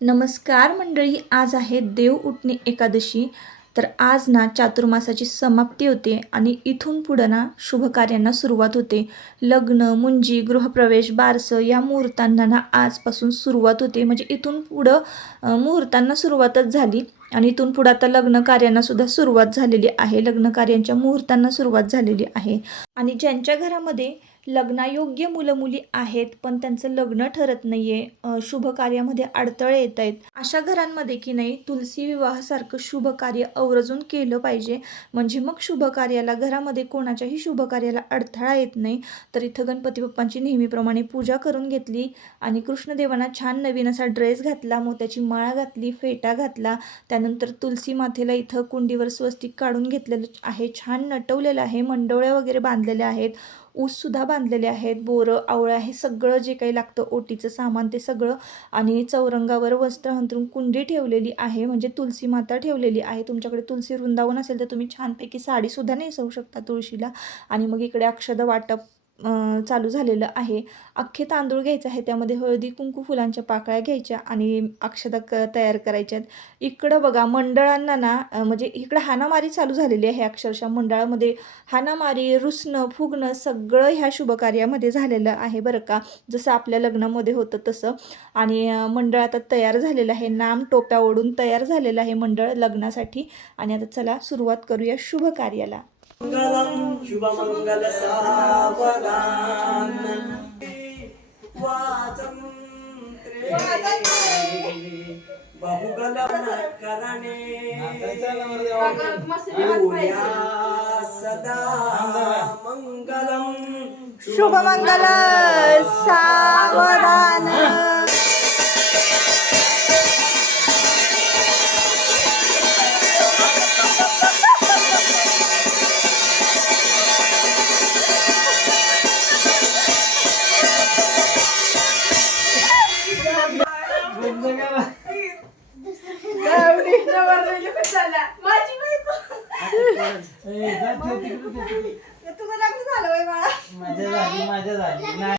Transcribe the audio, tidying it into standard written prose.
नमस्कार मंडळी, आज आहे देव उठणे एकादशी. तर आज ना चातुर्मासाची समाप्ती होते आणि इथून पुढं ना शुभ कार्यांना सुरुवात होते. लग्न, मुंजी, गृहप्रवेश, बारसं या मुहूर्तांना ना आजपासून सुरुवात होते. म्हणजे इथून पुढं मुहूर्तांना सुरुवातच झाली आणि इथून पुढं आता लग्न कार्यांना सुद्धा सुरुवात झालेली आहे. लग्न कार्यांच्या मुहूर्तांना सुरुवात झालेली आहे आणि ज्यांच्या घरामध्ये लग्नायोग्य मुलं मुली आहेत पण त्यांचं लग्न ठरत नाहीये, शुभ कार्यामध्ये अडथळे येत आहेत, अशा घरांमध्ये की नाही तुलसी विवाहासारखं शुभ कार्य आवर्जून केलं पाहिजे. म्हणजे मग शुभ कार्याला, घरामध्ये कोणाच्याही शुभ कार्याला अडथळा येत नाही. तर इथं गणपती बाप्पांची नेहमीप्रमाणे पूजा करून घेतली आणि कृष्णदेवांना छान नवीन असा ड्रेस घातला, मोत्याची माळ घातली, फेटा घातला. त्यानंतर तुलसी मातेला इथं कुंडीवर स्वस्तिक काढून घेतलेलं आहे, छान नटवलेलं आहे, मंडोळ्या वगैरे बांधलेल्या आहेत, ऊससुद्धा बांधलेले आहेत, बोरं, आवळं हे सगळं जे काही लागतं ओटीचं सामान ते सगळं. आणि चौरंगावर वस्त्र अंथरून कुंडी ठेवलेली आहे, म्हणजे तुळशी माता ठेवलेली आहे. तुमच्याकडे तुळशी वृंदावन असेल तर तुम्ही छानपैकी साडीसुद्धा नेसवू शकता तुळशीला. आणि मग इकडे अक्षदा वाटप चालू झालेलं आहे. अख्खे तांदूळ घ्यायचं आहे, त्यामध्ये हळदी कुंकू फुलांच्या पाकळ्या घ्यायच्या आणि अक्षदा तयार करायच्यात. इकडं बघा मंडळांना ना म्हणजे इकडं हाणामारी चालू झालेली आहे. अक्षरशः मंडळामध्ये हाणामारी, रुसणं, फुगणं सगळं ह्या शुभकार्यामध्ये झालेलं आहे बरं का, जसं आपल्या लग्नामध्ये होतं तसं. आणि मंडळ आता तयार झालेलं आहे, नाम टोप्या ओढून तयार झालेलं आहे मंडळ लग्नासाठी. आणि आता चला सुरुवात करूया शुभ कार्याला. मंगलम शुभमंगल सावधान बहुगलन करणे सदा मंगलम शुभमंगल सावधान. तुझं लग्न झालं बाळा. माझ्या झाली